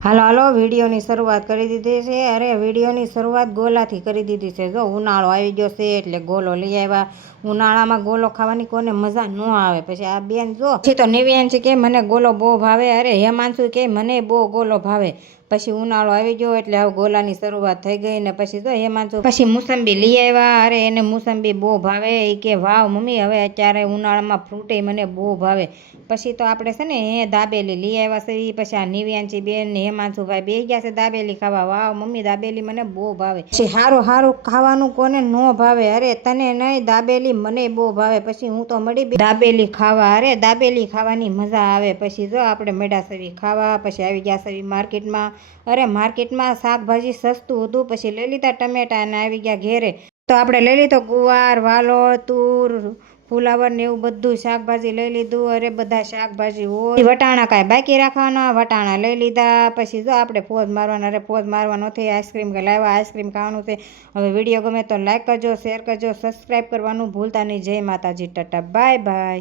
હાલો હાલો વિડીયોની શરૂઆત કરી દીધી છે. અરે વિડીયોની શરૂઆત ગોલાથી કરી દીધી છે. જો ઉનાળો આવી ગયો છે એટલે ગોલો લઈ આવ્યા. ઉનાળામાં ગોલો ખાવાની કોને મજા ન આવે. પછી આ બેન જો પછી તો નિવ્યાંશી કે મને ગોલો બહુ ભાવે. અરે હેમાંશુ કે મને બહુ ગોલો ભાવે. પછી ઉનાળો આવી ગયો એટલે હવે ગોલાની શરૂઆત થઈ ગઈ ને પછી જો હેમાંશુ પછી મોસંબી લઈ આવ્યા. અરે એને મોસંબી બહુ ભાવે. એ કે વાવ મમ્મી હવે અત્યારે ઉનાળામાં ફ્રૂટે મને બહુ ભાવે. પછી તો આપણે છે ને એ દાબેલી લઈ આવ્યા છે. પછી આ નિવ્યાંશી બેન ને હેમાંશુભાઈ બે ગયા છે દાબેલી ખાવા. વાવ મમ્મી દાબેલી મને બહુ ભાવે. પછી હારું હારું ખાવાનું કોને ન ભાવે. અરે તને નહીં દાબેલી મને બહુ ભાવે. પછી હું તો મળી દાબેલી ખાવા. અરે દાબેલી ખાવાની મજા આવે. પછી જો આપણે મેડા સવી ખાવા. પછી આવી ગયા સવી માર્કેટમાં. અરે માર્કેટમાં શાકભાજી સસ્તું હતું. પછી લઈ લીધા ટમેટા અને આવી ગયા ઘેરે. તો આપણે લઈ લીધો ગુવાર, વાલોળ, તુર, ફુલાવર ને એવું બધું શાકભાજી લઈ લીધું. અરે બધા શાકભાજી હોય. વટાણા કાંઈ બાકી રાખવાના, વટાણા લઈ લીધા. પછી જો આપણે પોઝ મારવાના. અરે પોઝ મારવાનો નથી. આઈસ્ક્રીમ કે લાવ્યા આઈસ્ક્રીમ ખાવાનું છે. હવે વિડીયો ગમે તો લાઈક કરજો, શેર કરજો, સબસ્ક્રાઈબ કરવાનું ભૂલતા નહીં. જય માતાજી, ટાટા, બાય બાય.